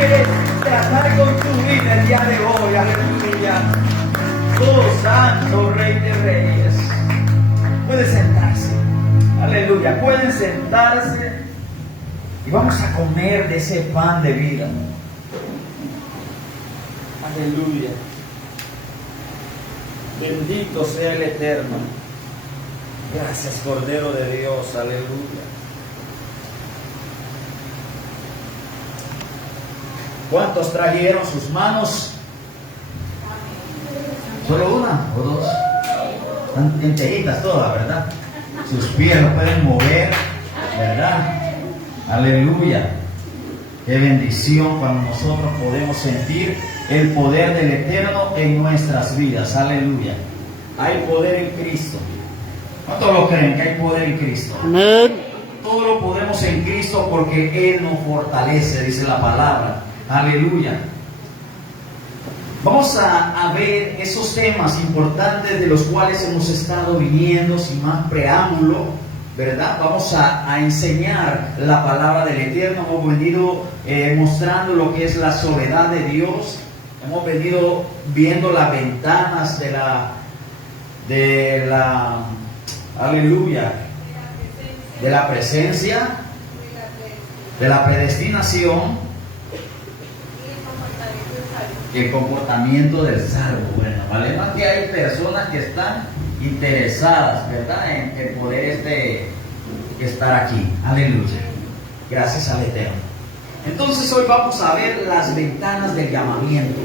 quiere tratar con tu vida el día de hoy. Aleluya. Oh, Santo Rey de Reyes. Pueden sentarse. Aleluya. Pueden sentarse. Y vamos a comer de ese pan de vida. Aleluya. Bendito sea el Eterno. Gracias, Cordero de Dios. Aleluya. ¿Cuántos trajeron sus manos? ¿Solo una o dos? Están enteritas todas, ¿verdad? Sus pies lo pueden mover, ¿verdad? Aleluya. Qué bendición cuando nosotros podemos sentir el poder del Eterno en nuestras vidas. Aleluya. Hay poder en Cristo. ¿Cuántos lo creen que hay poder en Cristo? Amén. Todo lo podemos en Cristo porque Él nos fortalece, dice la palabra. Aleluya. Vamos a ver esos temas importantes de los cuales hemos estado viniendo sin más preámbulo, ¿verdad? Vamos a enseñar la palabra del Eterno. Hemos venido mostrando lo que es la soledad de Dios. Hemos venido viendo las ventanas de la aleluya, de la presencia, de la predestinación, el comportamiento del salvo. Bueno, vale más que hay personas que están interesadas, ¿verdad?, en poder estar aquí. Aleluya. Gracias al Eterno. Entonces hoy vamos a ver las ventanas del llamamiento.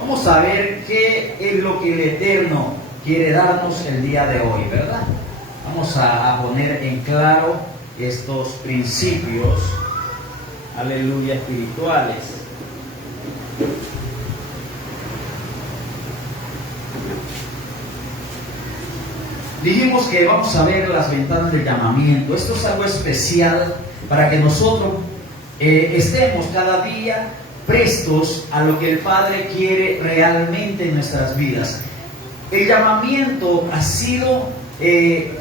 Vamos a ver qué es lo que el Eterno quiere darnos el día de hoy, ¿verdad? Vamos a poner en claro estos principios, aleluya, espirituales. Dijimos que vamos a ver las ventanas del llamamiento. Esto es algo especial para que nosotros estemos cada día prestos a lo que el Padre quiere realmente en nuestras vidas. El llamamiento ha sido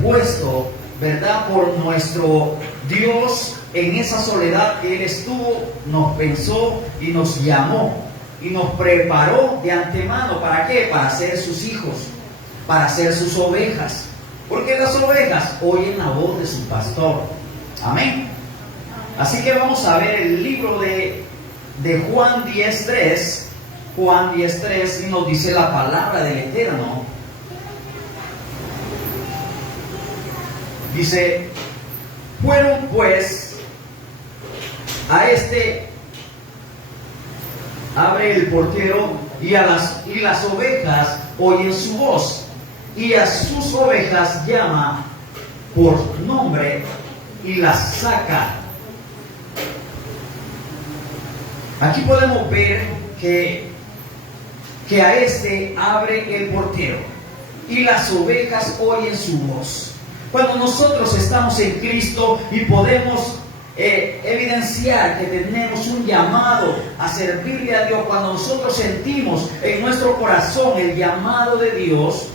puesto, ¿verdad?, por nuestro Dios en esa soledad que Él estuvo, nos pensó y nos llamó y nos preparó de antemano. ¿Para qué? Para ser sus hijos, para ser sus ovejas. Porque las ovejas oyen la voz de su pastor. Amén. Así que vamos a ver el libro de Juan 10:3. Juan 10:3 y nos dice la palabra del Eterno. Dice: fueron pues a abre el portero y las ovejas oyen su voz, y a sus ovejas llama por nombre y las saca. Aquí podemos ver que a abre el portero y las ovejas oyen su voz. Cuando nosotros estamos en Cristo y podemos evidenciar que tenemos un llamado a servirle a Dios, cuando nosotros sentimos en nuestro corazón el llamado de Dios,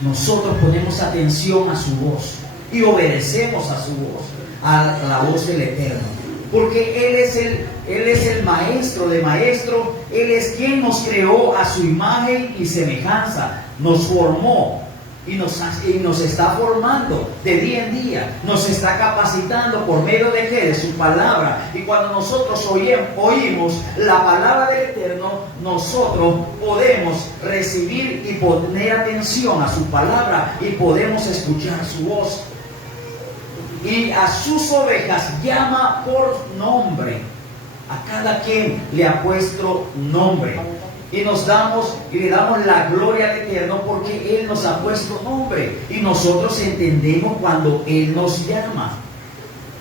nosotros ponemos atención a su voz y obedecemos a su voz, a la voz del Eterno, porque Él es el maestro de maestros. Él es quien nos creó a su imagen y semejanza, nos formó y nos está formando de día en día, nos está capacitando por medio de ¿qué? De su palabra. Y cuando nosotros oímos la palabra del Eterno, nosotros podemos recibir y poner atención a su palabra y podemos escuchar su voz. Y a sus ovejas llama por nombre. A cada quien le ha puesto nombre. Y le damos la gloria al Eterno porque Él nos ha puesto nombre. Y nosotros entendemos cuando Él nos llama.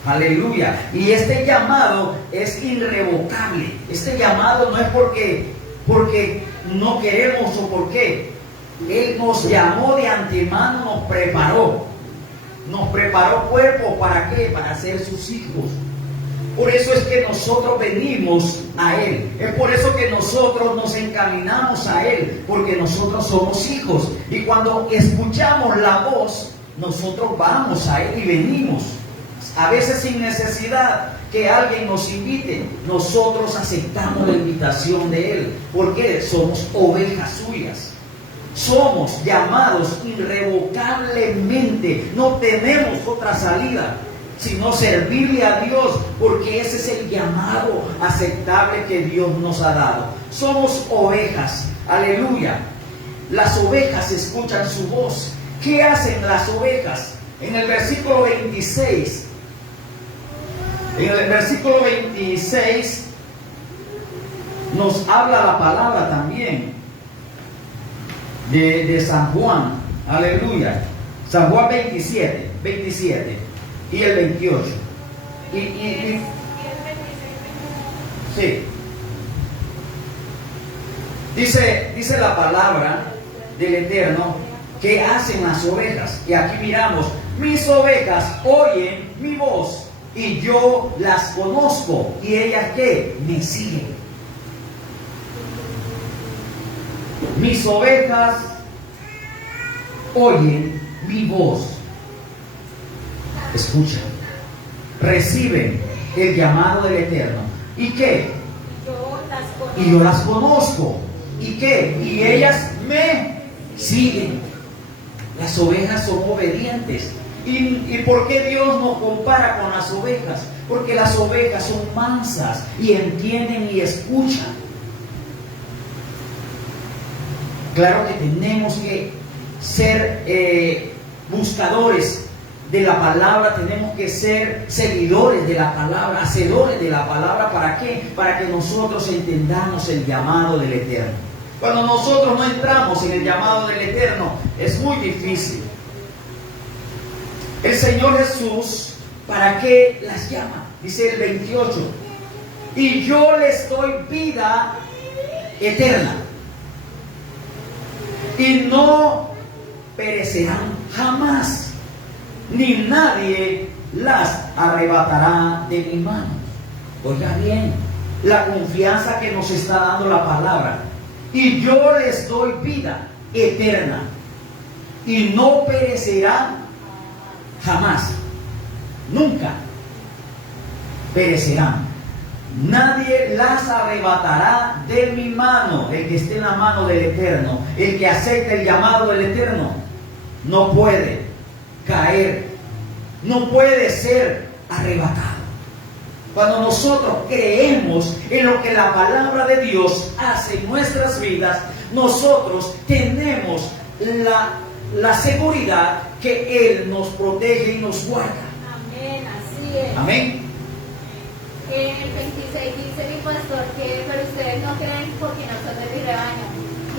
Aleluya. Y este llamado es irrevocable. Este llamado no es porque no queremos o porque Él nos llamó de antemano, nos preparó. Nos preparó cuerpo, ¿para qué? Para ser sus hijos. Por eso es que nosotros venimos a Él. Es por eso que nosotros nos encaminamos a Él, porque nosotros somos hijos. Y cuando escuchamos la voz, nosotros vamos a Él y venimos. A veces sin necesidad que alguien nos invite, nosotros aceptamos la invitación de Él. Porque somos ovejas suyas. Somos llamados irrevocablemente. No tenemos otra salida sino servirle a Dios, porque ese es el llamado aceptable que Dios nos ha dado. Somos ovejas. Aleluya. Las ovejas escuchan su voz. ¿Qué hacen las ovejas? En el versículo 26. En el versículo 26 nos habla la palabra también de San Juan. Aleluya. San Juan 27 y el 28. Sí. Dice la palabra del Eterno, ¿qué hacen las ovejas? Y aquí miramos, mis ovejas oyen mi voz y yo las conozco y ellas ¿qué? Me siguen. Mis ovejas oyen mi voz. Escuchan, reciben el llamado del Eterno. ¿Y qué? Y yo las conozco. ¿Y qué? Y ellas me siguen. Las ovejas son obedientes. ¿Y por qué Dios nos compara con las ovejas? Porque las ovejas son mansas y entienden y escuchan. Claro que tenemos que ser buscadores de la palabra, tenemos que ser seguidores de la palabra, hacedores de la palabra. ¿Para qué? Para que nosotros entendamos el llamado del Eterno. Cuando nosotros no entramos en el llamado del Eterno, es muy difícil. El Señor Jesús, ¿para qué las llama? Dice el 28, y yo les doy vida eterna, y no perecerán jamás, ni nadie las arrebatará de mi mano. Oiga bien, la confianza que nos está dando la palabra. Y yo les doy vida eterna, y no perecerán jamás, nunca perecerán. Nadie las arrebatará de mi mano. El que esté en la mano del Eterno, el que acepte el llamado del Eterno, no puede caer, no puede ser arrebatado. Cuando nosotros creemos en lo que la palabra de Dios hace en nuestras vidas, nosotros tenemos la seguridad que Él nos protege y nos guarda. Amén, así es. Amén. En el 26 dice mi pastor que pero ustedes no creen porque no son de mi rebaño.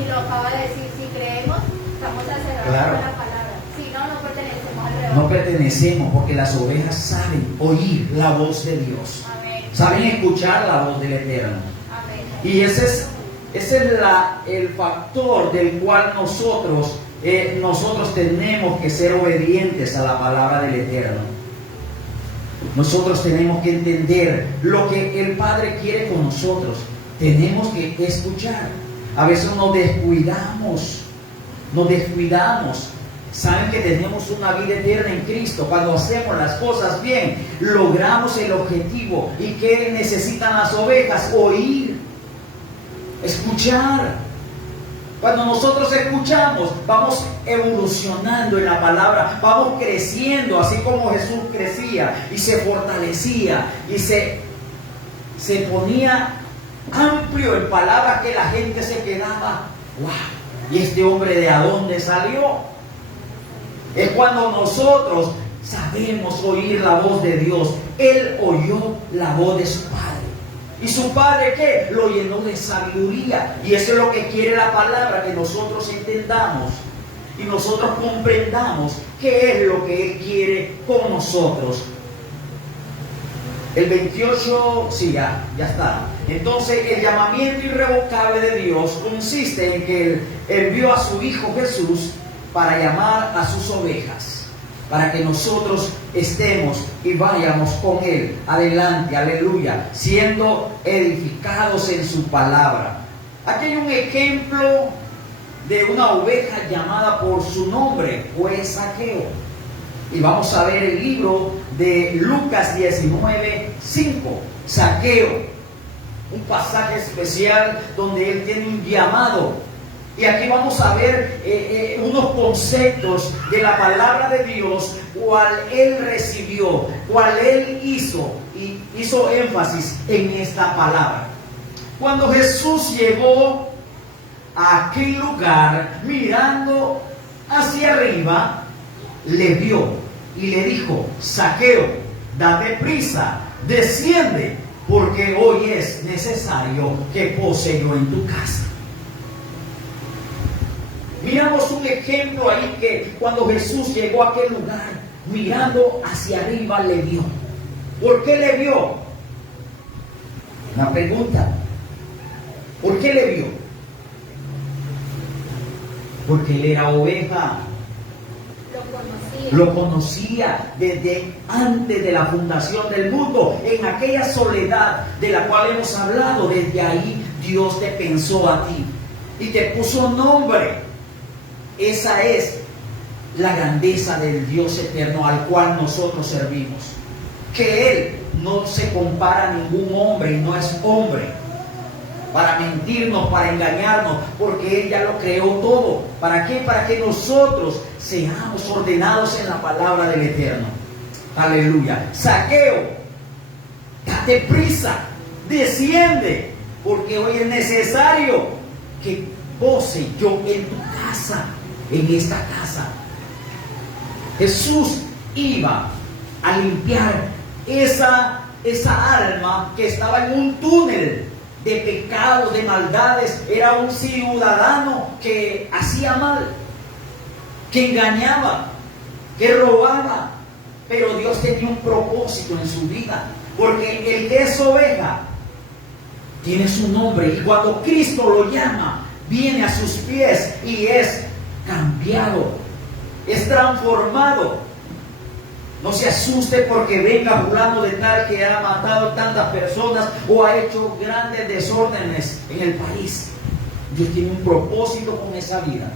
Y lo acaba de decir, si creemos, estamos acercados Claro. con la palabra. Si no, no pertenecemos al rebaño. No pertenecemos, porque las ovejas saben oír la voz de Dios. Amén. Saben escuchar la voz del Eterno. Amén. Y ese es el factor del cual nosotros tenemos que ser obedientes a la palabra del Eterno. Nosotros tenemos que entender lo que el Padre quiere con nosotros. Tenemos que escuchar. A veces nos descuidamos. Saben que tenemos una vida eterna en Cristo. Cuando hacemos las cosas bien, logramos el objetivo. ¿Y qué necesitan las ovejas? Oír, escuchar. Cuando nosotros escuchamos, vamos evolucionando en la palabra, vamos creciendo, así como Jesús crecía y se fortalecía y se ponía amplio en palabras que la gente se quedaba, ¡wow! ¿Y este hombre de a dónde salió? Es cuando nosotros sabemos oír la voz de Dios. Él oyó la voz de su Padre. ¿Y su Padre qué? Lo llenó de sabiduría. Y eso es lo que quiere la palabra, que nosotros entendamos y nosotros comprendamos qué es lo que Él quiere con nosotros. El 28, sí, ya está. Entonces, el llamamiento irrevocable de Dios consiste en que Él envió a su Hijo Jesús para llamar a sus ovejas, para que nosotros estemos y vayamos con Él adelante, aleluya, siendo edificados en su palabra. Aquí hay un ejemplo de una oveja llamada por su nombre, fue Zaqueo. Y vamos a ver el libro de Lucas 19:5. Zaqueo, un pasaje especial donde él tiene un llamado. Y aquí vamos a ver unos conceptos de la palabra de Dios, cual él recibió, cual él hizo, y hizo énfasis en esta palabra. Cuando Jesús llegó a aquel lugar, mirando hacia arriba, le vio y le dijo: Zaqueo, date prisa, desciende, porque hoy es necesario que pose yo en tu casa. Miramos un ejemplo ahí, que cuando Jesús llegó a aquel lugar, mirando hacia arriba, le vio. ¿Por qué le vio? Una pregunta. ¿Por qué le vio? Porque él era oveja. Lo conocía desde antes de la fundación del mundo, en aquella soledad de la cual hemos hablado. Desde ahí Dios te pensó a ti y te puso nombre. Esa es la grandeza del Dios eterno al cual nosotros servimos. Que Él no se compara a ningún hombre y no es hombre para mentirnos, para engañarnos, porque Él ya lo creó todo. ¿Para qué? Para que nosotros seamos ordenados en la palabra del Eterno. Aleluya. Zaqueo, date prisa, desciende, porque hoy es necesario que pose yo en tu casa, en esta casa. Jesús iba a limpiar esa alma que estaba en un túnel de pecados, de maldades. Era un ciudadano que hacía mal, que engañaba, que robaba, pero Dios tenía un propósito en su vida, porque el que es oveja tiene su nombre, y cuando Cristo lo llama, viene a sus pies y es cambiado, es transformado. No se asuste porque venga fulano de tal que ha matado tantas personas o ha hecho grandes desórdenes en el país. Dios tiene un propósito con esa vida.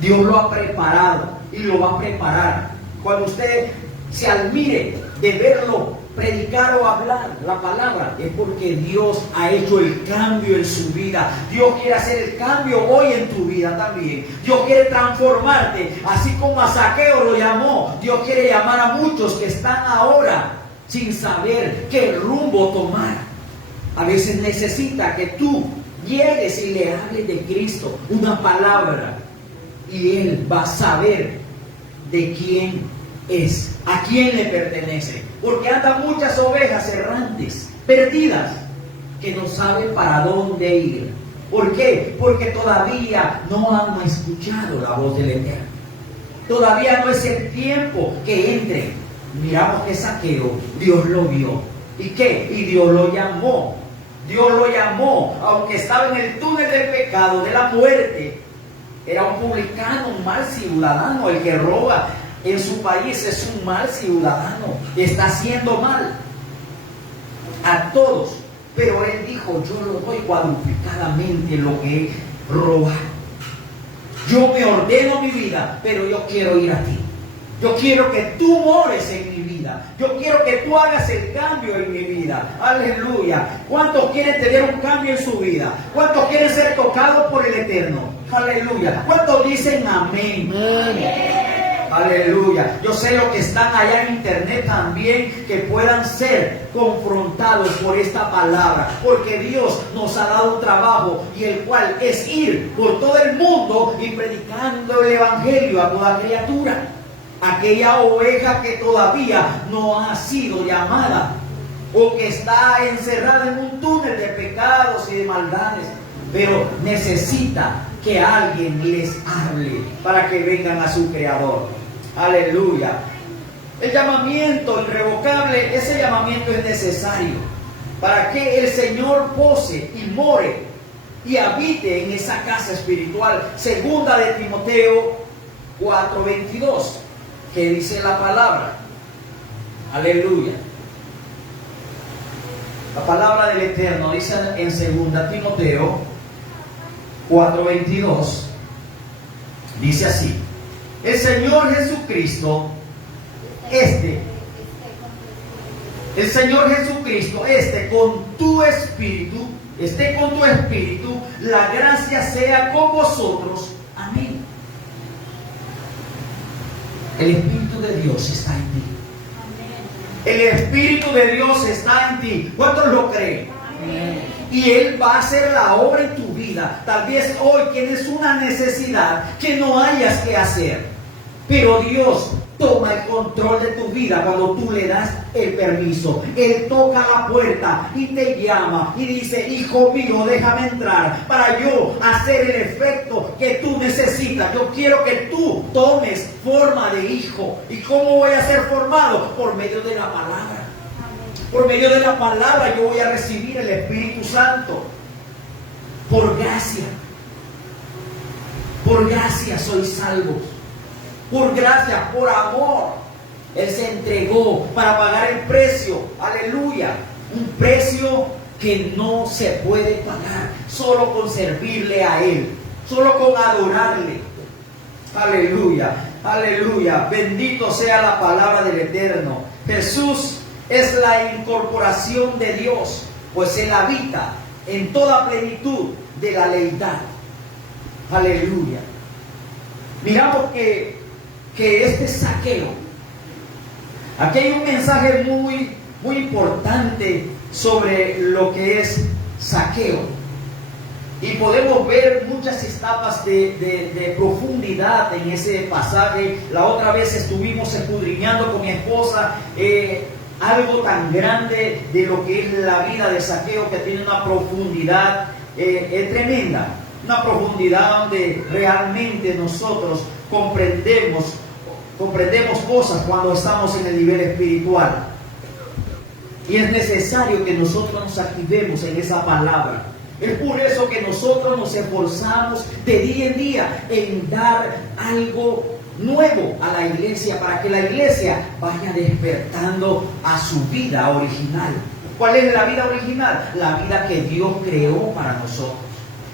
Dios lo ha preparado y lo va a preparar. Cuando usted se admire de verlo predicar o hablar la palabra, es porque Dios ha hecho el cambio en su vida. Dios quiere hacer el cambio hoy en tu vida también. Dios quiere transformarte, así como a Zaqueo lo llamó. Dios quiere llamar a muchos que están ahora sin saber qué rumbo tomar. A veces necesita que tú llegues y le hables de Cristo, una palabra, y Él va a saber de quién es, a quién le pertenece. Porque andan muchas ovejas errantes, perdidas, que no saben para dónde ir. ¿Por qué? Porque todavía no han escuchado la voz del Eterno. Todavía no es el tiempo que entre. Miramos que Zaqueo, Dios lo vio. ¿Y qué? Y Dios lo llamó. Dios lo llamó, aunque estaba en el túnel del pecado, de la muerte. Era un publicano, un mal ciudadano. El que roba en su país es un mal ciudadano, está haciendo mal a todos, pero él dijo: yo lo doy cuadruplicadamente lo que he robado. Yo me ordeno mi vida, pero yo quiero ir a ti. Yo quiero que tú mores en mi vida. Yo quiero que tú hagas el cambio en mi vida. Aleluya. ¿Cuántos quieren tener un cambio en su vida? ¿Cuántos quieren ser tocados por el Eterno? Aleluya. ¿Cuántos dicen amén? Amén. Aleluya. Yo sé los que están allá en internet también, que puedan ser confrontados por esta palabra, porque Dios nos ha dado un trabajo, y el cual es ir por todo el mundo y predicando el evangelio a toda criatura. Aquella oveja que todavía no ha sido llamada, o que está encerrada en un túnel de pecados y de maldades, pero necesita que alguien les hable para que vengan a su Creador. Aleluya. El llamamiento irrevocable, ese llamamiento es necesario para que el Señor pose y more y habite en esa casa espiritual. Segunda de Timoteo 4:22, que dice la palabra. Aleluya. La palabra del Eterno dice en segunda Timoteo 4:22, dice así: el Señor Jesucristo, el Señor Jesucristo esté con tu espíritu, la gracia sea con vosotros. Amén. El Espíritu de Dios está en ti. El Espíritu de Dios está en ti. ¿Cuántos lo creen? Amén. Y Él va a hacer la obra en tu vida. Tal vez hoy tienes una necesidad que no hayas que hacer, pero Dios toma el control de tu vida cuando tú le das el permiso. Él toca la puerta y te llama y dice: hijo mío, déjame entrar para yo hacer el efecto que tú necesitas. Yo quiero que tú tomes forma de hijo. ¿Y cómo voy a ser formado? Por medio de la palabra. Por medio de la palabra yo voy a recibir el Espíritu Santo. Por gracia. Por gracia soy salvo. Por gracia, por amor. Él se entregó para pagar el precio. Aleluya. Un precio que no se puede pagar solo con servirle a Él, solo con adorarle. Aleluya. Aleluya. Bendito sea la palabra del Eterno. Jesús es la incorporación de Dios, pues Él habita en toda plenitud de la deidad. Aleluya. Miramos que este Zaqueo, aquí hay un mensaje muy importante sobre lo que es Zaqueo, y podemos ver muchas etapas de profundidad en ese pasaje. La otra vez estuvimos escudriñando con mi esposa algo tan grande de lo que es la vida de Zaqueo, que tiene una profundidad tremenda, una profundidad donde realmente nosotros comprendemos cosas cuando estamos en el nivel espiritual. Y es necesario que nosotros nos activemos en esa palabra. Es por eso que nosotros nos esforzamos de día en día en dar algo nuevo a la iglesia, para que la iglesia vaya despertando a su vida original. ¿Cuál es la vida original? La vida que Dios creó para nosotros.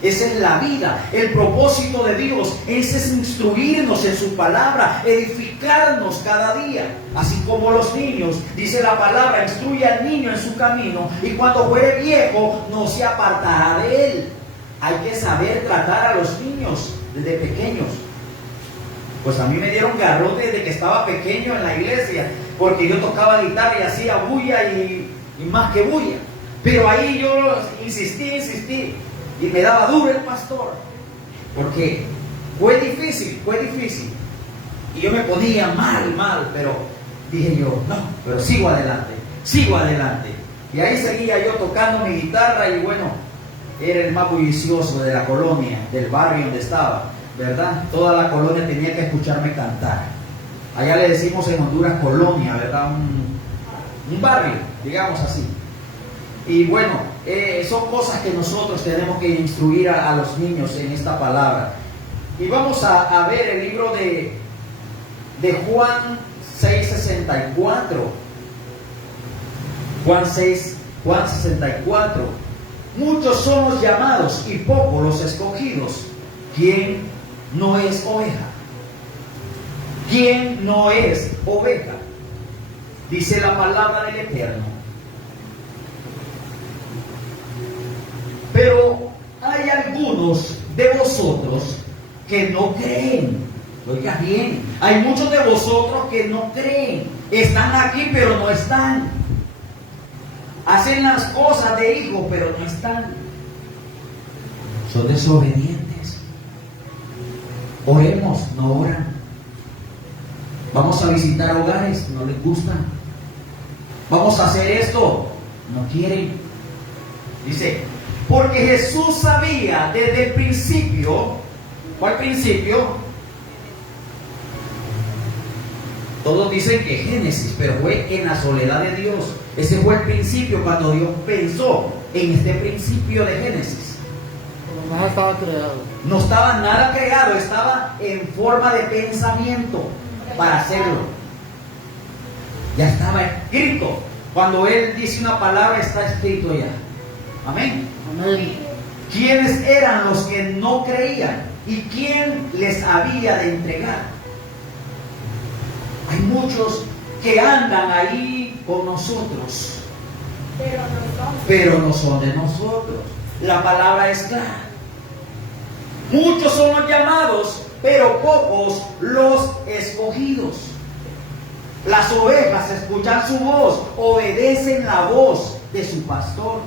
Esa es la vida. El propósito de Dios es instruirnos en su palabra, edificarnos cada día. Así como los niños, dice la palabra: instruye al niño en su camino, y cuando fuere viejo no se apartará de él. Hay que saber tratar a los niños desde pequeños. Pues a mí me dieron garrote desde que estaba pequeño en la iglesia, porque yo tocaba guitarra y hacía bulla y más que bulla. Pero ahí yo insistí. Y me daba duro el pastor, porque fue difícil. Y yo me ponía mal, pero dije yo: no, pero sigo adelante. Y ahí seguía yo tocando mi guitarra, y bueno, era el más bullicioso de la colonia, del barrio donde estaba, ¿verdad? Toda la colonia tenía que escucharme cantar. Allá le decimos en Honduras colonia, ¿verdad? Un barrio, digamos así. Y bueno, son cosas que nosotros tenemos que instruir a los niños en esta palabra. Y vamos a ver el libro de Juan 6:64. Juan 6:64. Muchos son los llamados y pocos los escogidos. ¿Quién no es oveja? ¿Quién no es oveja? Dice la palabra del Eterno. Pero hay algunos de vosotros que no creen. Oiga bien, hay muchos de vosotros que no creen. Están aquí, pero no están. Hacen las cosas de hijo, pero no están. Son desobedientes. Oremos, no oran. Vamos a visitar hogares, no les gustan. Vamos a hacer esto, no quieren. Dice: porque Jesús sabía desde el principio. ¿Cuál principio? Todos dicen que Génesis, pero fue en la soledad de Dios. Ese fue el principio, cuando Dios pensó en este principio de Génesis. Nada estaba creado. No estaba nada creado, estaba en forma de pensamiento para hacerlo. Ya estaba escrito. Cuando Él dice una palabra, está escrito ya. Amén. Amén. ¿Quiénes eran los que no creían? ¿Y quién les había de entregar? Hay muchos que andan ahí con nosotros, pero no son. pero no son de nosotros. La palabra es clara. Muchos son los llamados, pero pocos los escogidos. Las ovejas escuchan su voz, obedecen la voz de su pastor,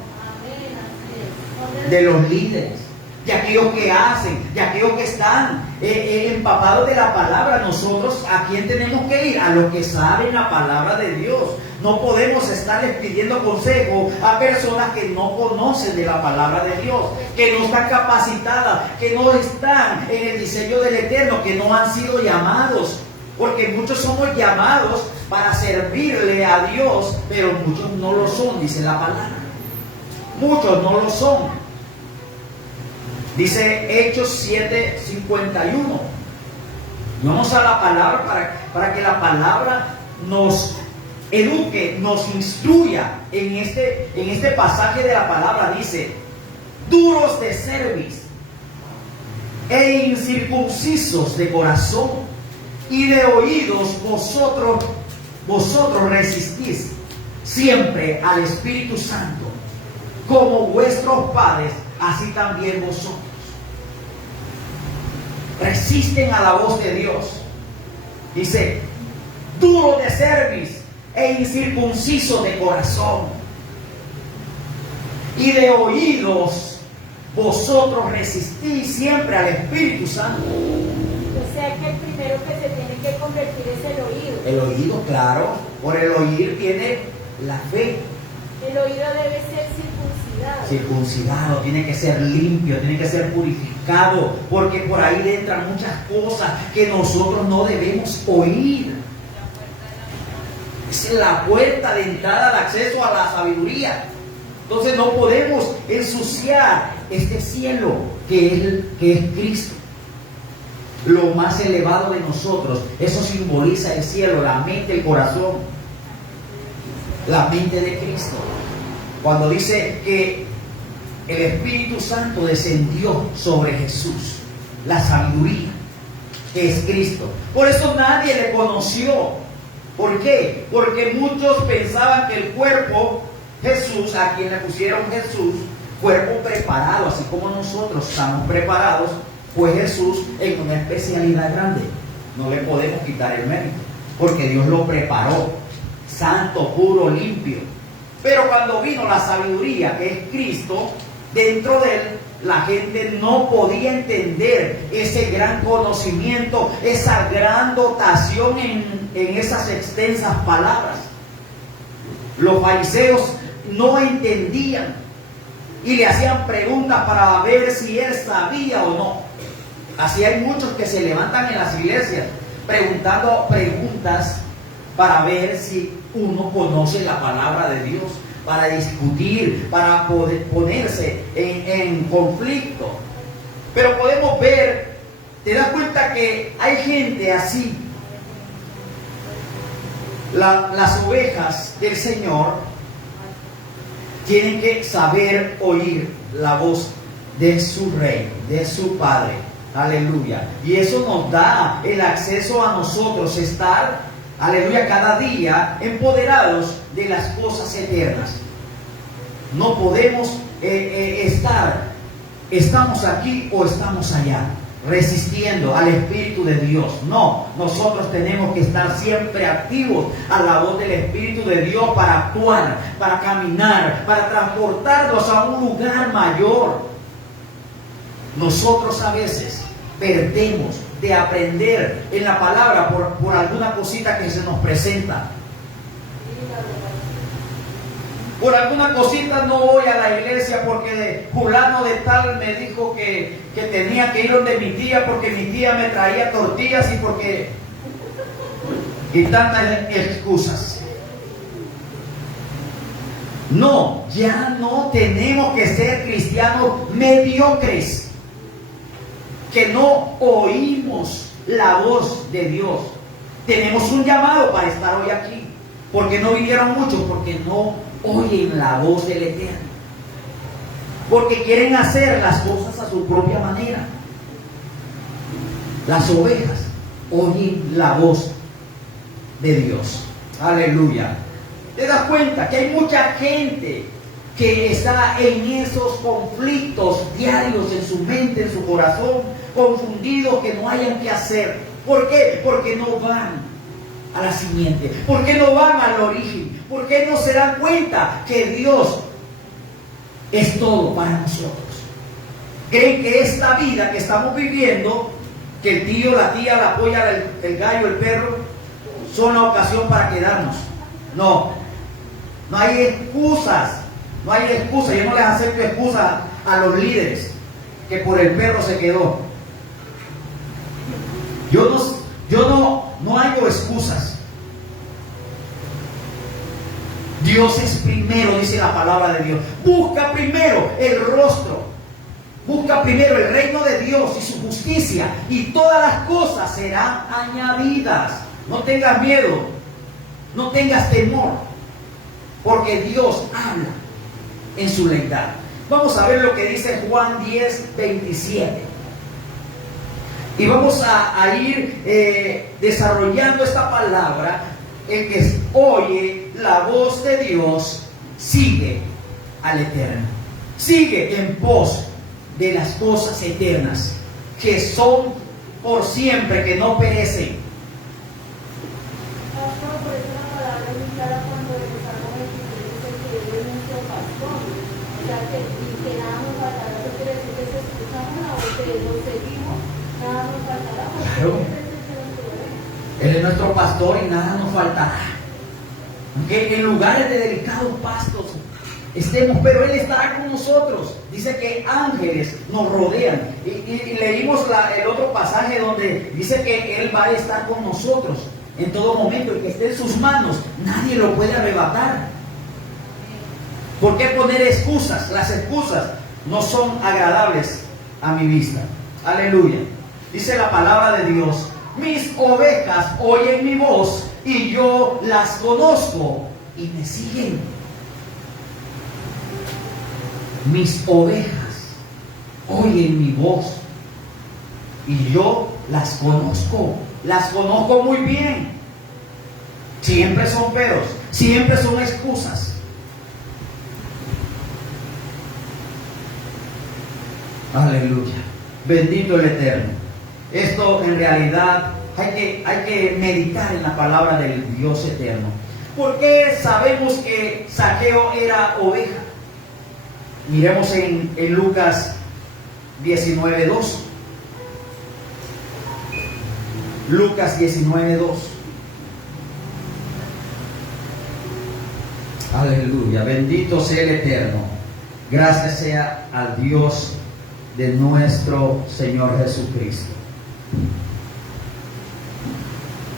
de los líderes, de aquellos que hacen, de aquellos que están empapados de la palabra. Nosotros, ¿a quién tenemos que ir? A los que saben la palabra de Dios. No podemos estarles pidiendo consejo a personas que no conocen de la palabra de Dios, que no están capacitadas, que no están en el diseño del Eterno, que no han sido llamados. Porque muchos somos llamados para servirle a Dios, pero muchos no lo son, dice la palabra. Muchos no lo son. Dice Hechos 7:51. Vamos a la palabra para que la palabra nos eduque, nos instruya en este pasaje de la palabra. Dice: duros de cerviz e incircuncisos de corazón y de oídos, vosotros resistís siempre al Espíritu Santo, como vuestros padres, así también vosotros. Resisten a la voz de Dios. Dice: duro de cerviz e incircunciso de corazón y de oídos, vosotros resistís siempre al Espíritu Santo. O sea que el primero que se tiene que convertir es el oído. El oído, claro, por el oír viene la fe. El oído debe ser Circuncidado, tiene que ser limpio, tiene que ser purificado, porque por ahí entran muchas cosas que nosotros no debemos oír. Es la puerta de entrada, de acceso a la sabiduría. Entonces no podemos ensuciar este cielo que es Cristo, lo más elevado de nosotros. Eso simboliza el cielo, la mente, el corazón, la mente de Cristo. Cuando dice que el Espíritu Santo descendió sobre Jesús, la sabiduría que es Cristo. Por eso nadie le conoció. ¿Por qué? Porque muchos pensaban que el cuerpo, Jesús, a quien le pusieron Jesús, cuerpo preparado, así como nosotros estamos preparados, fue Jesús en una especialidad grande. No le podemos quitar el mérito, porque Dios lo preparó, santo, puro, limpio. Pero cuando vino la sabiduría, que es Cristo, dentro de él, la gente no podía entender ese gran conocimiento, esa gran dotación en esas extensas palabras. Los fariseos no entendían y le hacían preguntas para ver si él sabía o no. Así hay muchos que se levantan en las iglesias preguntando preguntas para ver si uno conoce la palabra de Dios, para discutir, para poder ponerse en conflicto. Pero podemos ver, te das cuenta que hay gente así. Las ovejas del Señor tienen que saber oír la voz de su Rey, de su Padre. Aleluya. Y eso nos da el acceso a nosotros estar, aleluya, cada día empoderados de las cosas eternas. No podemos estamos aquí o estamos allá, resistiendo al Espíritu de Dios. No, nosotros tenemos que estar siempre activos a la voz del Espíritu de Dios para actuar, para caminar, para transportarnos a un lugar mayor. Nosotros a veces perdemos de aprender en la palabra por alguna cosita que se nos presenta. Por alguna cosita no voy a la iglesia porque fulano de tal me dijo que tenía que ir donde mi tía porque mi tía me traía tortillas y tantas excusas. No, ya no tenemos que ser cristianos mediocres, que no oímos la voz de Dios. Tenemos un llamado para estar hoy aquí. Porque no vinieron muchos, porque no oyen la voz del Eterno, porque quieren hacer las cosas a su propia manera. Las ovejas oyen la voz de Dios. Aleluya. ¿Te das cuenta que hay mucha gente que está en esos conflictos diarios en su mente, en su corazón, confundidos, que no hayan qué hacer? ¿Por qué? Porque no van a la simiente. ¿Por qué no van al origen? ¿Por qué no se dan cuenta que Dios es todo para nosotros? Creen que esta vida que estamos viviendo, que el tío, la tía, la polla, el gallo, el perro, son la ocasión para quedarnos. No, no hay excusas. No hay excusa. Yo no les acepto excusas a los líderes que por el perro se quedó. Yo no hago excusas. Dios es primero, dice la palabra de Dios. Busca primero el rostro. Busca primero el reino de Dios y su justicia, y todas las cosas serán añadidas. No tengas miedo, no tengas temor, porque Dios habla en su lealtad. Vamos a ver lo que dice Juan 10:27. Y vamos a ir desarrollando esta palabra. El que oye la voz de Dios sigue al Eterno. Sigue en pos de las cosas eternas, que son por siempre, que no perecen. Por eso la palabra es muy clara cuando el Salmo 23 dice que Él es nuestro pastor. O sea, que nada nos faltará. Eso quiere decir que si escuchamos la voz de Él, lo seguimos, nada nos faltará. Claro. Él es nuestro pastor y nada nos faltará. Aunque en lugares de delicados pastos estemos, pero Él estará con nosotros. Dice que ángeles nos rodean. Y leímos el otro pasaje donde dice que Él va a estar con nosotros en todo momento. El que esté en sus manos, nadie lo puede arrebatar. ¿Por qué poner excusas? Las excusas no son agradables a mi vista. Aleluya. Dice la palabra de Dios: mis ovejas oyen mi voz y yo las conozco y me siguen. Mis ovejas oyen mi voz y yo las conozco muy bien. Siempre son peros, siempre son excusas. Aleluya, bendito el Eterno. Esto en realidad hay que meditar en la palabra del Dios eterno. ¿Por qué sabemos que Zaqueo era oveja? Miremos en Lucas 19:2. Lucas 19:2. Aleluya, bendito sea el Eterno. Gracias sea al Dios de nuestro Señor Jesucristo.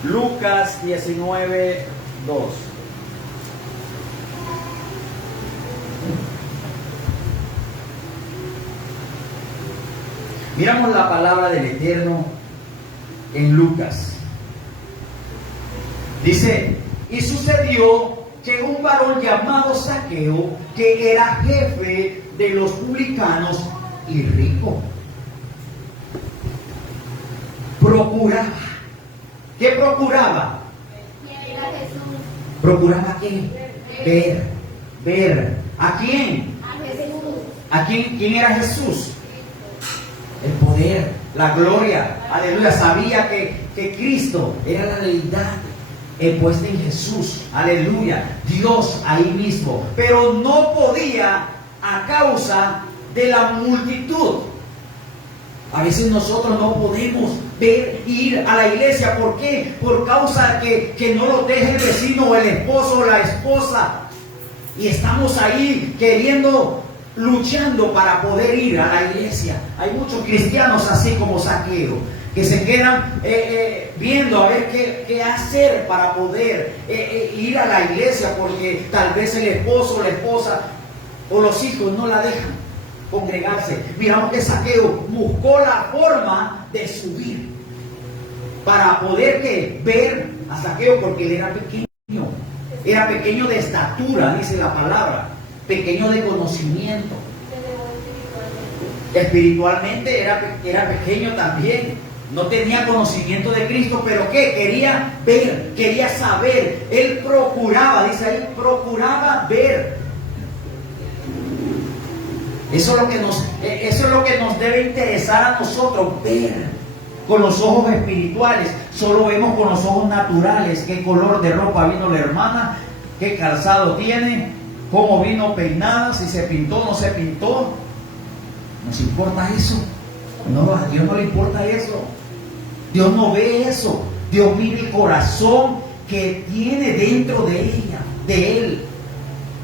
Lucas 19:2. Miramos la palabra del Eterno en Lucas. Dice: y sucedió que un varón llamado Zaqueo, que era jefe de los publicanos y rico, procuraba. ¿Qué procuraba? Era Jesús. ¿Procuraba qué? Ver. ¿A quién? A Jesús. ¿A quién era Jesús? El poder, la gloria. Aleluya. Sabía que Cristo era la deidad puesta en Jesús. Aleluya. Dios ahí mismo. Pero no podía a causa de la multitud. A veces nosotros no podemos ir a la iglesia. ¿Por qué? Por causa que no lo deja el vecino o el esposo o la esposa. Y estamos ahí luchando para poder ir a la iglesia. Hay muchos cristianos así como Zaqueo, que se quedan viendo a ver qué hacer para poder ir a la iglesia, porque tal vez el esposo o la esposa o los hijos no la dejan congregarse. Miramos que Zaqueo buscó la forma de subir para poder ver a Zaqueo, porque él era pequeño de estatura, dice la palabra, pequeño de conocimiento. Espiritualmente era pequeño también. no tenía conocimiento de Cristo, pero ¿qué? Quería ver, quería saber. Él procuraba, dice ahí, procuraba ver. Eso es lo que nos debe interesar a nosotros, ver con los ojos espirituales. Solo vemos con los ojos naturales qué color de ropa vino la hermana, qué calzado tiene, cómo vino peinada, si se pintó o no se pintó. ¿Nos importa eso? No, a Dios no le importa eso. Dios no ve eso. Dios mira el corazón que tiene dentro de ella, de él.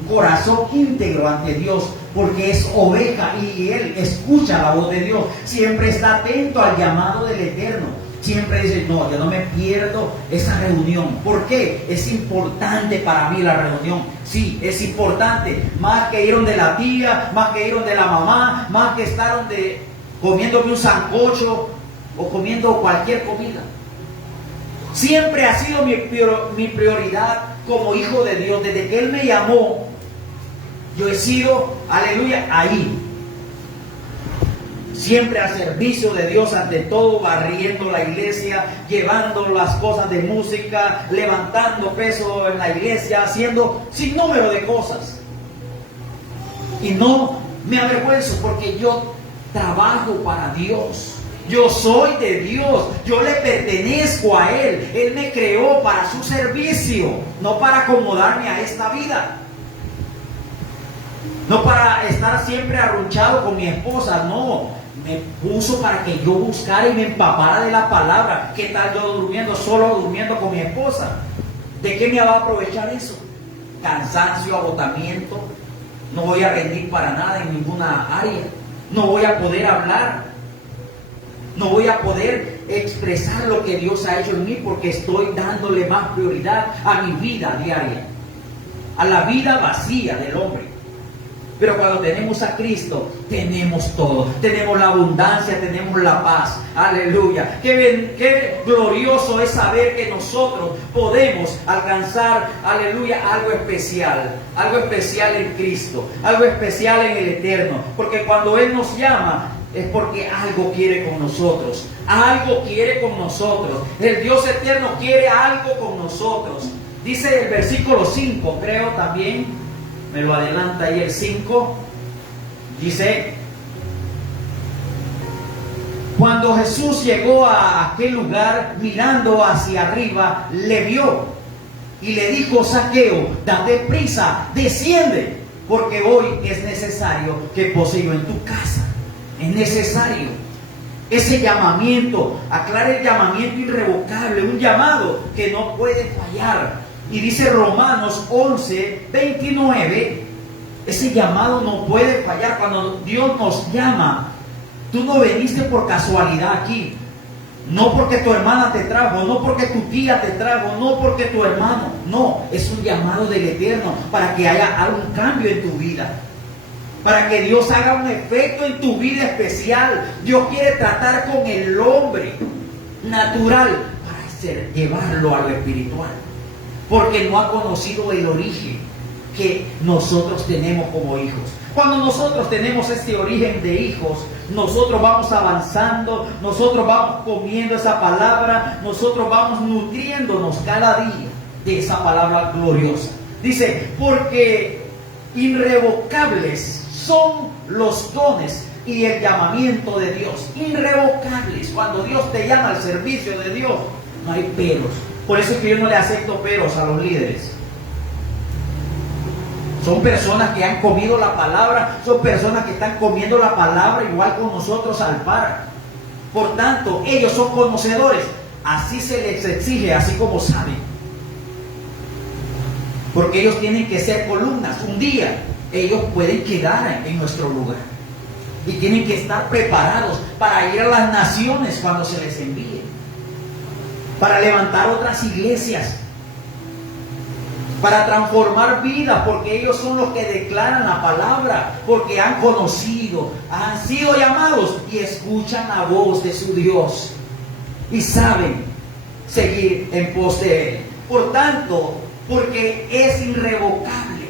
Un corazón íntegro ante Dios, porque es oveja y él escucha la voz de Dios. Siempre está atento al llamado del Eterno. Siempre dice, no, yo no me pierdo esa reunión. ¿Por qué? Es importante para mí la reunión. Sí, es importante. Más que ir donde la tía, más que ir donde la mamá, más que estar comiéndome un sancocho o comiendo cualquier comida. Siempre ha sido mi prioridad como hijo de Dios. Desde que Él me llamó, yo he sido, aleluya, ahí. Siempre al servicio de Dios, ante todo, barriendo la iglesia, llevando las cosas de música, levantando peso en la iglesia, haciendo sin número de cosas. Y no me avergüenzo porque yo trabajo para Dios. Yo soy de Dios, yo le pertenezco a Él. Él me creó para su servicio, no para acomodarme a esta vida. No para estar siempre arrunchado con mi esposa, no. Me puso para que yo buscara y me empapara de la palabra. ¿Qué tal yo solo durmiendo con mi esposa? ¿De qué me va a aprovechar eso? Cansancio, agotamiento. No voy a rendir para nada en ninguna área. No voy a poder hablar. No voy a poder expresar lo que Dios ha hecho en mí porque estoy dándole más prioridad a mi vida diaria, a la vida vacía del hombre. Pero cuando tenemos a Cristo, tenemos todo. Tenemos la abundancia, tenemos la paz. Aleluya. Qué glorioso es saber que nosotros podemos alcanzar, aleluya, algo especial. Algo especial en Cristo. Algo especial en el Eterno. Porque cuando Él nos llama, es porque algo quiere con nosotros. Algo quiere con nosotros. El Dios eterno quiere algo con nosotros. Dice el versículo 5, creo también. Me lo adelanta ahí el 5. Dice: cuando Jesús llegó a aquel lugar, mirando hacia arriba, le vio y le dijo: Zaqueo, date prisa, desciende, porque hoy es necesario que pose yo en tu casa. Es necesario ese llamamiento. Aclara el llamamiento irrevocable, un llamado que no puede fallar. Y dice Romanos 11, 29, ese llamado no puede fallar. Cuando Dios nos llama, tú no viniste por casualidad aquí. No porque tu hermana te trajo, no porque tu tía te trajo, no porque tu hermano. No, es un llamado del Eterno para que haya algún cambio en tu vida. Para que Dios haga un efecto en tu vida especial. Dios quiere tratar con el hombre natural para llevarlo a lo espiritual. Porque no ha conocido el origen que nosotros tenemos como hijos. Cuando nosotros tenemos este origen de hijos, nosotros vamos avanzando, nosotros vamos comiendo esa palabra, nosotros vamos nutriéndonos cada día de esa palabra gloriosa. Dice, porque irrevocables son los dones y el llamamiento de Dios. Irrevocables. Cuando Dios te llama al servicio de Dios, no hay peros. Por eso es que yo no le acepto peros a los líderes. Son personas que han comido la palabra, son personas que están comiendo la palabra igual con nosotros al par. Por tanto, ellos son conocedores. Así se les exige, así como saben. Porque ellos tienen que ser columnas. Un día ellos pueden quedar en nuestro lugar. Y tienen que estar preparados para ir a las naciones cuando se les envíe. Para levantar otras iglesias, para transformar vidas, porque ellos son los que declaran la palabra, porque han conocido, han sido llamados y escuchan la voz de su Dios y saben seguir en pos de Él. Por tanto, porque es irrevocable,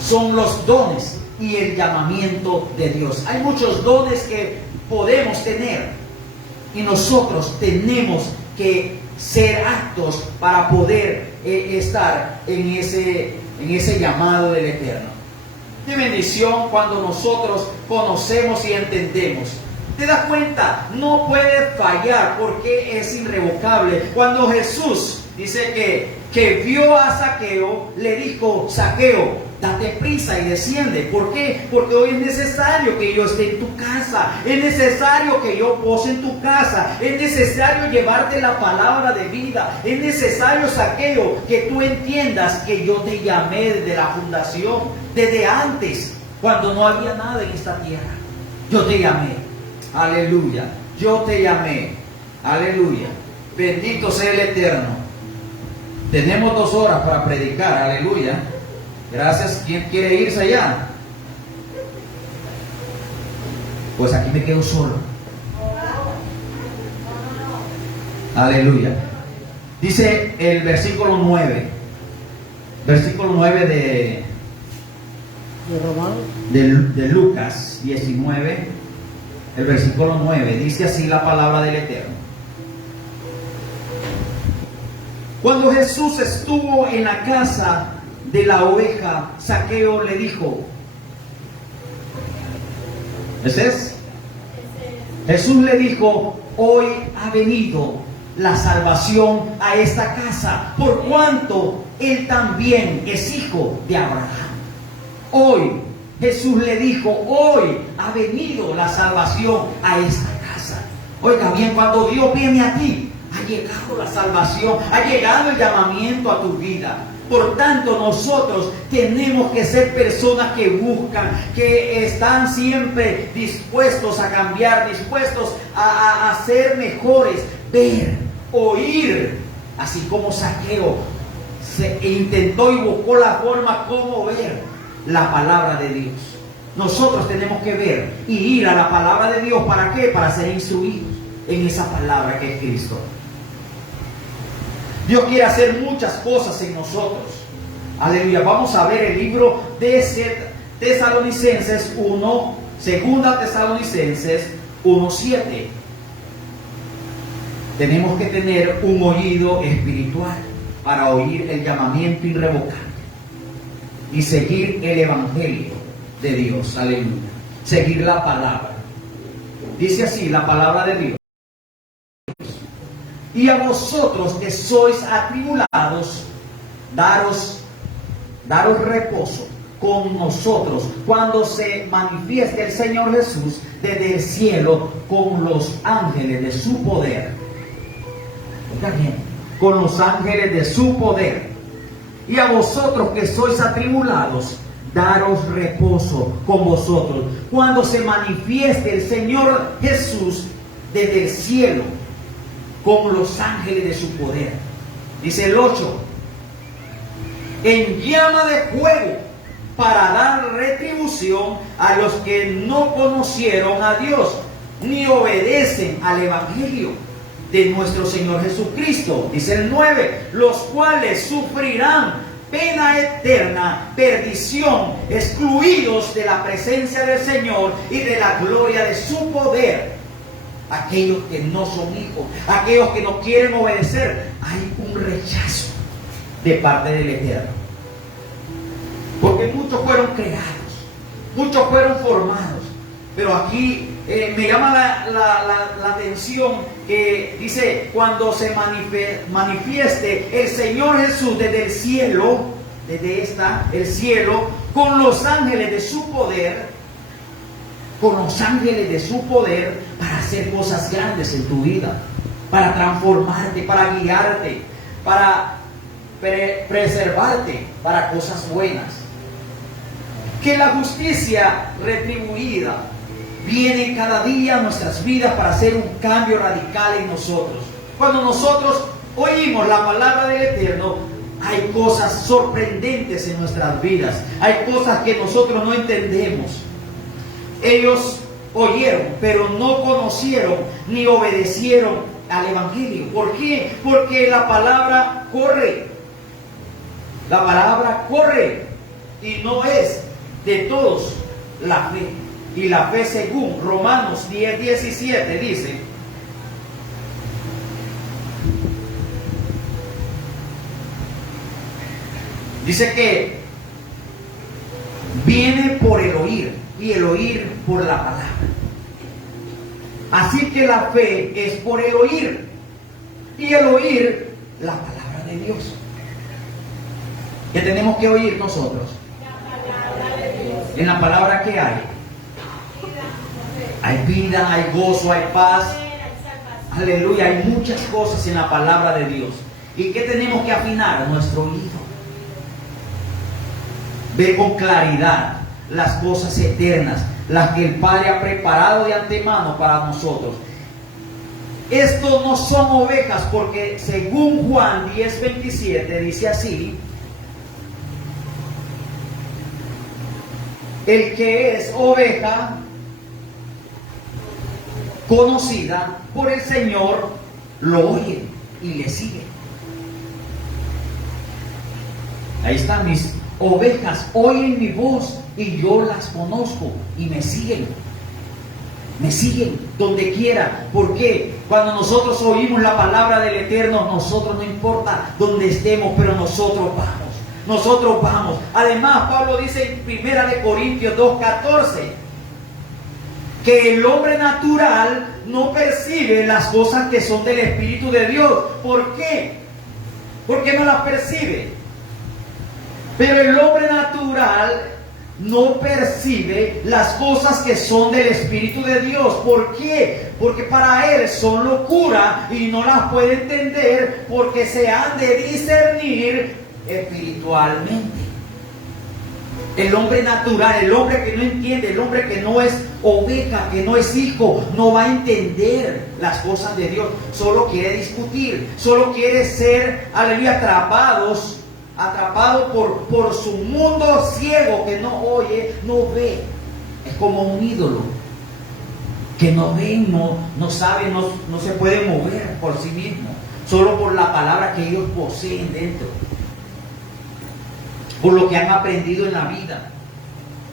son los dones y el llamamiento de Dios. Hay muchos dones que podemos tener y nosotros tenemos que ser aptos para poder estar en ese llamado del Eterno. Qué bendición cuando nosotros conocemos y entendemos. ¿Te das cuenta? No puede fallar porque es irrevocable. Cuando Jesús dice que vio a Zaqueo, le dijo: Zaqueo, date prisa y desciende. ¿Por qué? Porque hoy es necesario que yo esté en tu casa. Es necesario que yo pose en tu casa. Es necesario llevarte la palabra de vida. Es necesario, Zaqueo, que tú entiendas que yo te llamé desde la fundación, desde antes, cuando no había nada en esta tierra. Yo te llamé. Aleluya. Yo te llamé. Aleluya. Bendito sea el Eterno. Tenemos 2 horas para predicar. Aleluya. Gracias. ¿Quién quiere irse allá? Pues aquí me quedo solo. Aleluya. Dice el versículo 9. Versículo 9 de Lucas 19. El versículo 9. Dice así la palabra del Eterno. Cuando Jesús estuvo en la casa de la oveja, Zaqueo le dijo, ¿ese es? Jesús le dijo: hoy ha venido la salvación a esta casa, por cuanto él también es hijo de Abraham. Hoy, Jesús le dijo, hoy ha venido la salvación a esta casa. Oiga bien, cuando Dios viene a ti, ha llegado la salvación, ha llegado el llamamiento a tu vida. Por tanto, nosotros tenemos que ser personas que buscan, que están siempre dispuestos a cambiar, dispuestos a ser mejores, ver, oír, así como Zaqueo se intentó y buscó la forma como ver la palabra de Dios. Nosotros tenemos que ver y ir a la palabra de Dios. ¿Para qué? Para ser instruidos en esa palabra que es Cristo. Dios quiere hacer muchas cosas en nosotros. Aleluya. Vamos a ver el libro de Tesalonicenses 1, segunda Tesalonicenses 1:7. Tenemos que tener un oído espiritual para oír el llamamiento irrevocable y seguir el evangelio de Dios. Aleluya. Seguir la palabra. Dice así la palabra de Dios: y a vosotros que sois atribulados, daros reposo con nosotros cuando se manifieste el Señor Jesús desde el cielo con los ángeles de su poder. Oiga bien, con los ángeles de su poder. Y a vosotros que sois atribulados, daros reposo con vosotros cuando se manifieste el Señor Jesús desde el cielo con los ángeles de su poder. Dice el 8: en llama de fuego, para dar retribución a los que no conocieron a Dios ni obedecen al evangelio de nuestro Señor Jesucristo. Dice el 9: los cuales sufrirán pena eterna, perdición, excluidos de la presencia del Señor y de la gloria de su poder. Aquellos que no son hijos, aquellos que no quieren obedecer, hay un rechazo de parte del Eterno. Porque muchos fueron creados, muchos fueron formados, pero aquí me llama la atención que dice: cuando se manifieste el Señor Jesús desde el cielo, el cielo, con los ángeles de su poder, con los ángeles de su poder, para hacer cosas grandes en tu vida, para transformarte, para guiarte, para preservarte para cosas buenas. Que la justicia retribuida viene cada día a nuestras vidas para hacer un cambio radical en nosotros. Cuando nosotros oímos la palabra del Eterno, hay cosas sorprendentes en nuestras vidas, hay cosas que nosotros no entendemos. Ellos oyeron, pero no conocieron ni obedecieron al evangelio. ¿Por qué? Porque la palabra corre. La palabra corre y no es de todos la fe. Y la fe, según Romanos 10:17, dice que viene por el oír, y el oír por la palabra. Así que la fe es por el oír, y el oír la palabra de Dios. ¿Qué tenemos que oír nosotros? En la palabra que hay vida, hay gozo, hay paz. Aleluya, hay muchas cosas en la palabra de Dios. ¿Y qué tenemos que afinar? Nuestro oído. Ver con claridad las cosas eternas, las que el Padre ha preparado de antemano para nosotros. Estos no son ovejas, porque según Juan 10:27 dice así: el que es oveja conocida por el Señor lo oye y le sigue. Ahí están: mis ovejas oyen mi voz y yo las conozco y me siguen. Me siguen donde quiera. ¿Por qué? Cuando nosotros oímos la palabra del Eterno, nosotros, no importa donde estemos, pero nosotros vamos. Nosotros vamos. Además, Pablo dice en 1 Corintios 2:14 que el hombre natural no percibe las cosas que son del Espíritu de Dios. ¿Por qué? ¿Por qué no las percibe? Pero el hombre natural no percibe las cosas que son del Espíritu de Dios. ¿Por qué? Porque para él son locura y no las puede entender, porque se han de discernir espiritualmente. El hombre natural, el hombre que no entiende, el hombre que no es oveja, que no es hijo, no va a entender las cosas de Dios. Solo quiere discutir, solo quiere ser, aleluya, atrapado por su mundo ciego, que no oye, no ve. Es como un ídolo que no ve, no sabe, no se puede mover por sí mismo, solo por la palabra que ellos poseen dentro, por lo que han aprendido en la vida.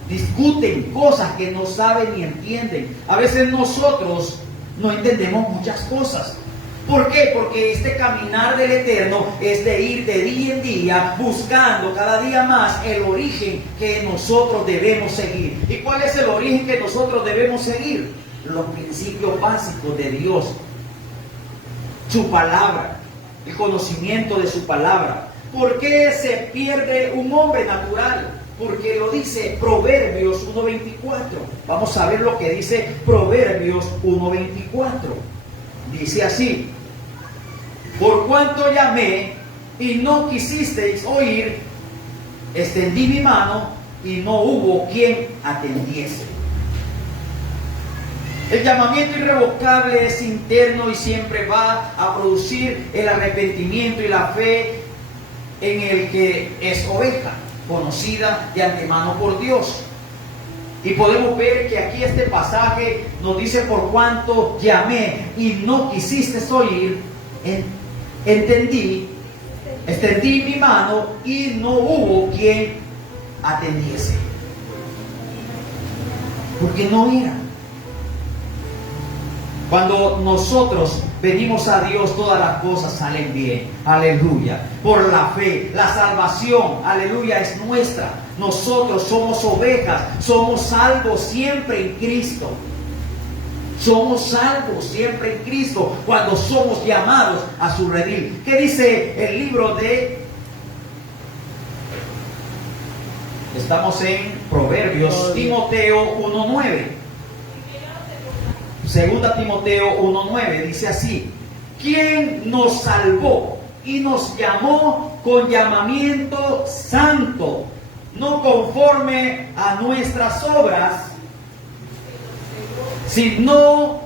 Discuten cosas que no saben ni entienden. A veces nosotros no entendemos muchas cosas. ¿Por qué? Porque este caminar del Eterno es de ir de día en día buscando cada día más el origen que nosotros debemos seguir. ¿Y cuál es el origen que nosotros debemos seguir? Los principios básicos de Dios, su palabra, el conocimiento de su palabra. ¿Por qué se pierde un hombre natural? Porque lo dice Proverbios 1:24. Vamos a ver lo que dice Proverbios 1:24. Dice así: por cuanto llamé y no quisisteis oír, extendí mi mano y no hubo quien atendiese. El llamamiento irrevocable es interno y siempre va a producir el arrepentimiento y la fe en el que es oveja, conocida de antemano por Dios. Y podemos ver que aquí este pasaje nos dice: por cuanto llamé y no quisiste oír, extendí mi mano y no hubo quien atendiese. Porque no era. Cuando nosotros venimos a Dios, todas las cosas salen bien. Aleluya. Por la fe, la salvación, aleluya, es nuestra. Nosotros somos ovejas, somos salvos siempre en Cristo. Somos salvos siempre en Cristo cuando somos llamados a su redil. ¿Qué dice el libro de... Estamos en Proverbios, Timoteo 1:9. Segunda Timoteo 1:9 dice así: ¿quién nos salvó y nos llamó con llamamiento santo, no conforme a nuestras obras, sino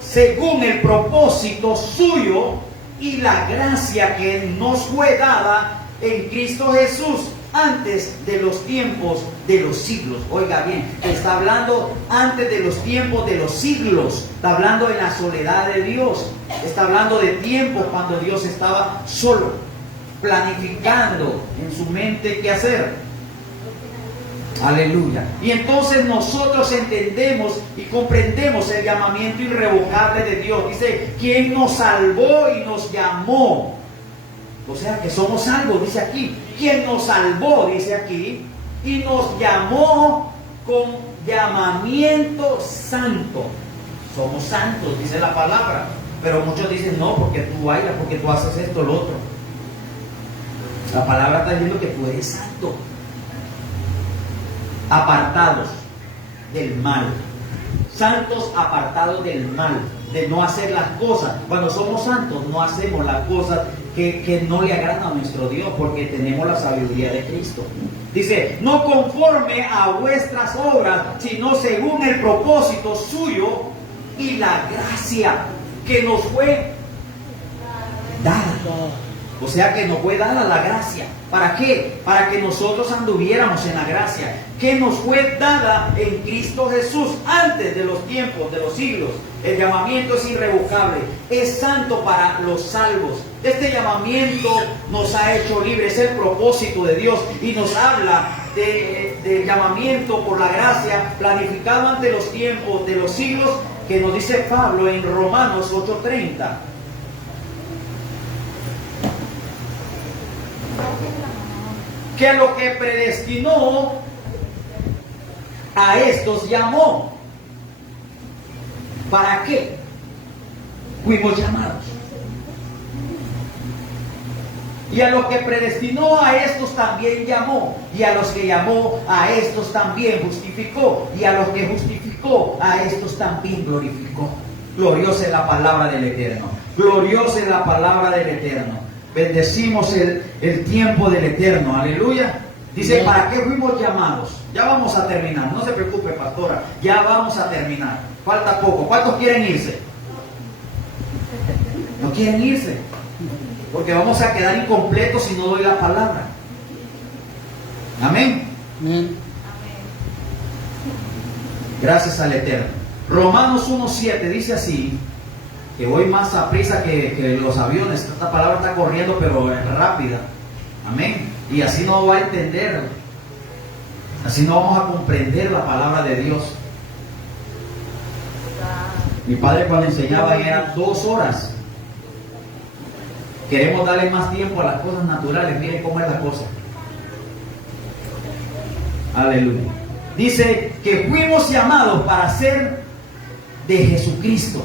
según el propósito suyo y la gracia que nos fue dada en Cristo Jesús antes de los tiempos de los siglos? Oiga bien, está hablando antes de los tiempos de los siglos. Está hablando en la soledad de Dios. Está hablando de tiempos cuando Dios estaba solo, planificando en su mente qué hacer. Aleluya. Y entonces nosotros entendemos y comprendemos el llamamiento irrevocable de Dios. Dice, quien nos salvó y nos llamó. O sea que somos salvos, dice aquí. Quien nos salvó, dice aquí, y nos llamó con llamamiento santo. Somos santos, dice la palabra. Pero muchos dicen, no, porque tú bailas, porque tú haces esto, lo otro. La palabra está diciendo que tú eres santo. Apartados del mal. Santos apartados del mal, de no hacer las cosas. Cuando somos santos no hacemos las cosas que no le agradan a nuestro Dios, porque tenemos la sabiduría de Cristo. Dice, no conforme a vuestras obras, sino según el propósito suyo y la gracia que nos fue dada. O sea que nos fue dada la gracia. ¿Para qué? Para que nosotros anduviéramos en la gracia que nos fue dada en Cristo Jesús antes de los tiempos, de los siglos. El llamamiento es irrevocable, es santo para los salvos. Este llamamiento nos ha hecho libres, es el propósito de Dios, y nos habla del llamamiento por la gracia planificado ante los tiempos de los siglos, que nos dice Pablo en Romanos 8:30. Que a lo que predestinó, a estos llamó. ¿Para qué? Fuimos llamados. Y a los que predestinó, a estos también llamó. Y a los que llamó, a estos también justificó. Y a los que justificó, a estos también glorificó. Gloriosa es la palabra del Eterno. Gloriosa es la palabra del Eterno. Bendecimos el tiempo del Eterno. Aleluya. Dice, bien. ¿Para qué fuimos llamados? Ya vamos a terminar. No se preocupe, pastora. Ya vamos a terminar. Falta poco. ¿Cuántos quieren irse? ¿No quieren irse? Porque vamos a quedar incompletos si no doy la palabra. Amén. Amén. Gracias al Eterno. Romanos 1:7 dice así, que voy más a prisa que los aviones. Esta palabra está corriendo, pero es rápida. Amén. Y así no va a entender. Así no vamos a comprender la palabra de Dios. Mi padre cuando enseñaba eran 2 horas. Queremos darle más tiempo a las cosas naturales. Miren cómo es la cosa. Aleluya. Dice que fuimos llamados para ser de Jesucristo.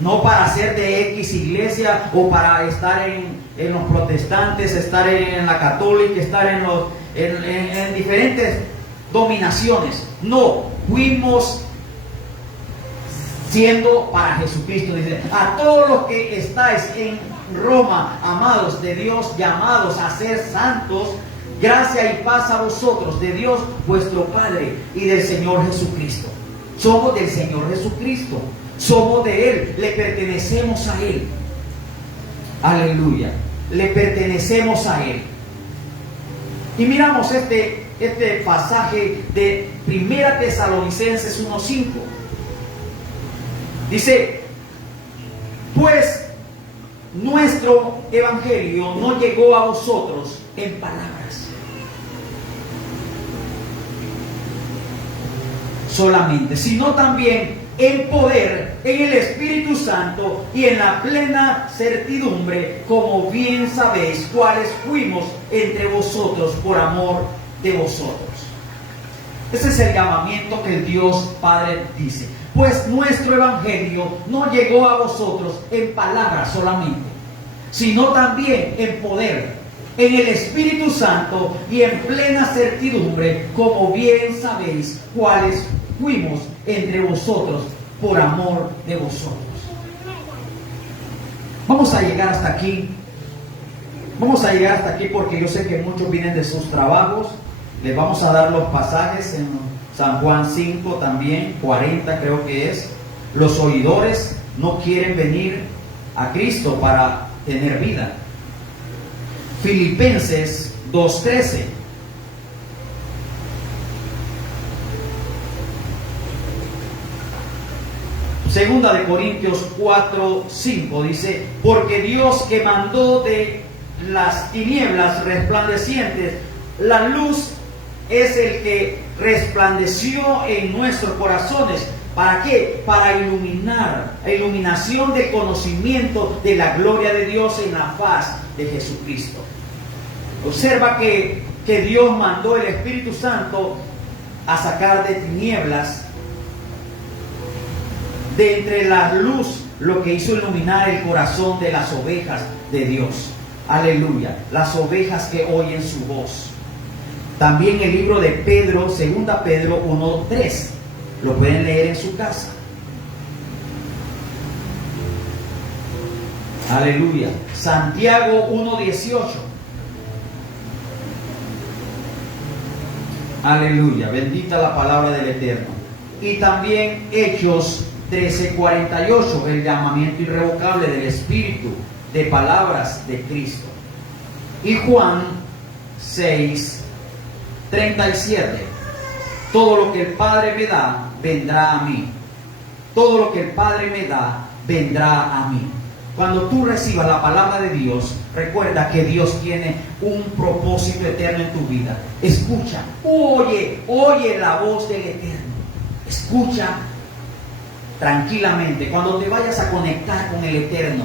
No para ser de X iglesia o para estar en los protestantes, estar en la católica, estar en diferentes dominaciones. No, fuimos siendo para Jesucristo. Dice, a todos los que estáis en Roma, amados de Dios, llamados a ser santos, gracia y paz a vosotros, de Dios vuestro Padre y del Señor Jesucristo. Somos del Señor Jesucristo. Somos de Él, le pertenecemos a Él. Aleluya. Le pertenecemos a Él. Y miramos este pasaje de 1 Tesalonicenses 1:5. Dice, pues nuestro evangelio no llegó a vosotros en palabras solamente, sino también en poder, en el Espíritu Santo y en la plena certidumbre, como bien sabéis cuáles fuimos entre vosotros por amor de vosotros. Ese es el llamamiento que el Dios Padre dice. Pues nuestro evangelio no llegó a vosotros en palabras solamente, sino también en poder, en el Espíritu Santo y en plena certidumbre, como bien sabéis cuáles fuimos entre vosotros por amor de vosotros. Vamos a llegar hasta aquí. Vamos a llegar hasta aquí porque yo sé que muchos vienen de sus trabajos. Les vamos a dar los pasajes en San Juan 5 también, 40 creo que es. Los oidores no quieren venir a Cristo para tener vida. Filipenses 2:13. Segunda de Corintios 4:5 dice, porque Dios que mandó de las tinieblas resplandecientes la luz es el que resplandeció en nuestros corazones. ¿Para qué? Para iluminación de conocimiento de la gloria de Dios en la faz de Jesucristo. Observa que Dios mandó el Espíritu Santo a sacar de tinieblas, de entre la luz, lo que hizo iluminar el corazón de las ovejas de Dios. Aleluya. Las ovejas que oyen su voz. También el libro de Pedro, 2 Pedro 1:3. Lo pueden leer en su casa. Aleluya. Santiago 1:18. Aleluya. Bendita la palabra del Eterno. Y también Hechos 13:48. El llamamiento irrevocable del Espíritu de palabras de Cristo. Y Juan 6:37. Todo lo que el Padre me da, vendrá a mí. Todo lo que el Padre me da, vendrá a mí. Cuando tú recibas la palabra de Dios, recuerda que Dios tiene un propósito eterno en tu vida. Escucha, oye la voz del Eterno. Escucha tranquilamente. Cuando te vayas a conectar con el Eterno,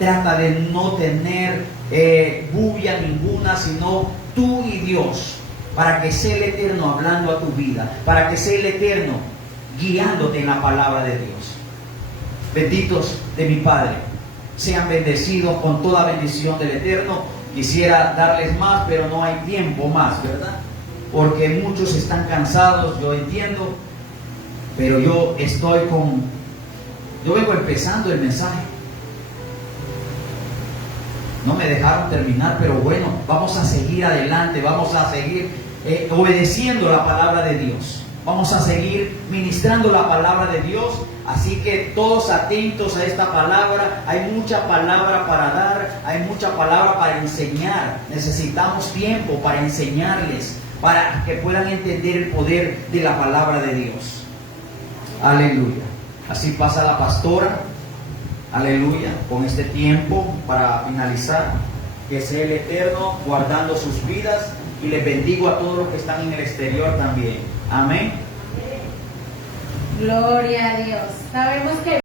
trata de no tener bulla ninguna, sino tú y Dios. Para que sea el Eterno hablando a tu vida, para que sea el Eterno guiándote en la palabra de Dios. Benditos de mi Padre, sean bendecidos con toda bendición del Eterno. Quisiera darles más, pero no hay tiempo más, ¿verdad? Porque muchos están cansados, yo entiendo, pero yo vengo empezando el mensaje. No me dejaron terminar, pero bueno, vamos a seguir adelante, vamos a seguir obedeciendo la palabra de Dios. Vamos a seguir ministrando la palabra de Dios. Así que todos atentos a esta palabra. Hay mucha palabra para dar, hay mucha palabra para enseñar. Necesitamos tiempo para enseñarles, para que puedan entender el poder de la palabra de Dios. Aleluya. Así pasa la pastora. Aleluya, con este tiempo para finalizar, que sea el Eterno guardando sus vidas, y les bendigo a todos los que están en el exterior también. Amén. Gloria a Dios. Sabemos que